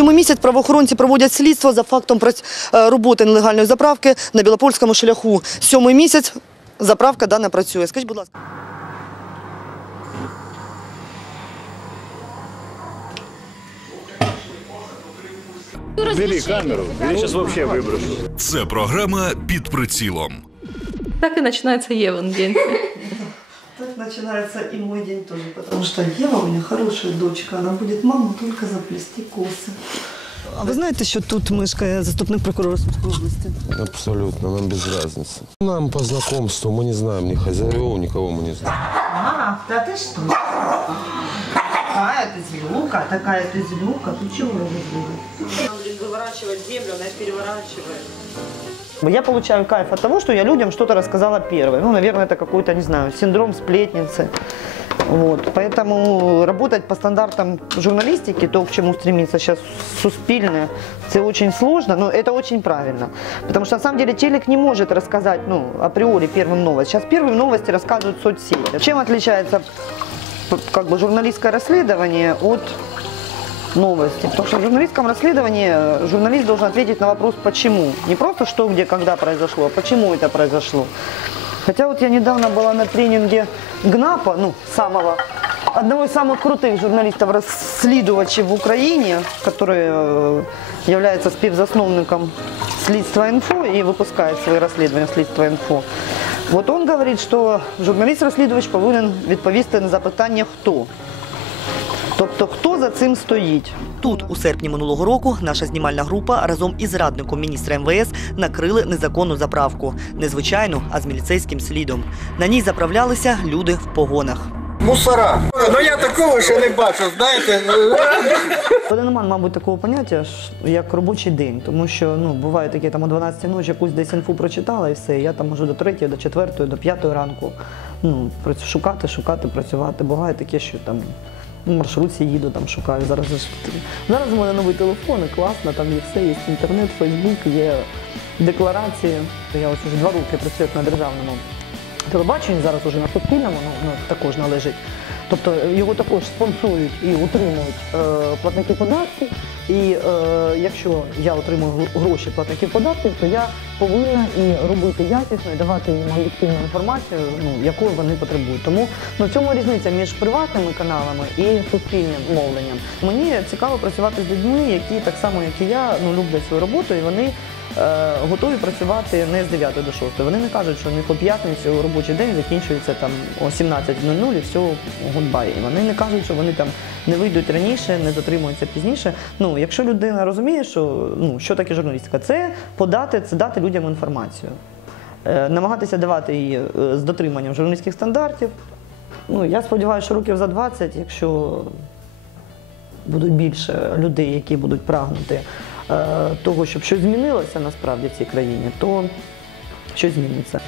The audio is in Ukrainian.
Місяць правоохоронці проводять слідство за фактом е, роботи нелегальної заправки на Білопольському шляху. Сьомий місяць заправка дана працює. Скажіть, будь ласка. Бери камеру, я сейчас вообще выброшу. Це програма під прицілом. Так и начинается Еван день. Так начинается и мой день тоже, потому что Ева у меня хорошая дочка, она будет маму только заплести косы. А ви знаєте, що тут мешкає заступник прокурора Сумської області? Абсолютно, нам без разницы. Нам по знакомству, мы не знаем ни хозяев, никого мы не знаем. А, да ты что? Такая ты злюка, такая ты злюка. Ты чего Надо Выворачивать землю, она переворачивает. Я получаю кайф от того, что я людям что-то рассказала первой. Ну, наверное, это какой-то, не знаю, синдром сплетницы. Вот. Поэтому работать по стандартам журналистики, то, к чему стремится сейчас Суспильное, это очень сложно, но это очень правильно. Потому что на самом деле телек не может рассказать, ну, априори первым новость. Сейчас первым новости рассказывают соцсети. Чем отличается как бы журналистское расследование от новости. Потому что в журналистском расследовании э, журналист должен ответить на вопрос «почему?». Не просто что, где, когда произошло, а почему это произошло. Хотя вот я недавно была на тренинге ГНАПа, ну, самого, одного из самых крутых журналистов-расследовачей в Украине, который э, является співзасновником Слідства інфо і випускає свої розслідування Слідства інфо. Вот он говорить, що журналіст-розслідувач повинен відповісти на запитання «хто?». Тобто, хто за цим стоїть? Тут, у серпні минулого року, наша знімальна група разом із радником міністра МВС накрили незаконну заправку. Не звичайну, а з міліцейським слідом. На ній заправлялися люди в погонах. Мусора. Ну я такого ще не бачив, знаєте. Але немає, мабуть, такого поняття, як робочий день, тому що ну, буває таке, там о 12 ночі якусь десь інфу прочитала і все. Я там можу до 3, до 4, до 5 ранку ну, шукати, шукати, працювати. Буває таке, що там в маршрутці їду, там шукаю. Зараз, ж- зараз у мене новий телефон, і класно, там є все, є інтернет, Фейсбук, є декларації. Я ось уже два роки працюю на державному телебаченні, зараз уже на Суспільному, ну, ну, також належить. Тобто його також спонсорують і утримують е, платники податків. І е, якщо я отримую гроші платників податків, то я повинна і робити якісно, і давати їм об'єктивну інформацію, ну, якою вони потребують. Тому ну, в цьому різниця між приватними каналами і суспільним мовленням. Мені цікаво працювати з людьми, які так само, як і я, ну, люблять свою роботу, і вони е, готові працювати не з 9 до 6. Вони не кажуть, що у у п'ятницю робочий день закінчується там о 17.00 і все гудбай. І вони не кажуть, що вони там не вийдуть раніше, не затримуються пізніше. Ну, якщо людина розуміє, що ну, що таке журналістика, це подати, це дати людям інформацію. Е, намагатися давати її е, з дотриманням журналістських стандартів. Ну, я сподіваюся, що років за 20, якщо будуть більше людей, які будуть прагнути е, того, щоб щось змінилося насправді в цій країні, то щось зміниться.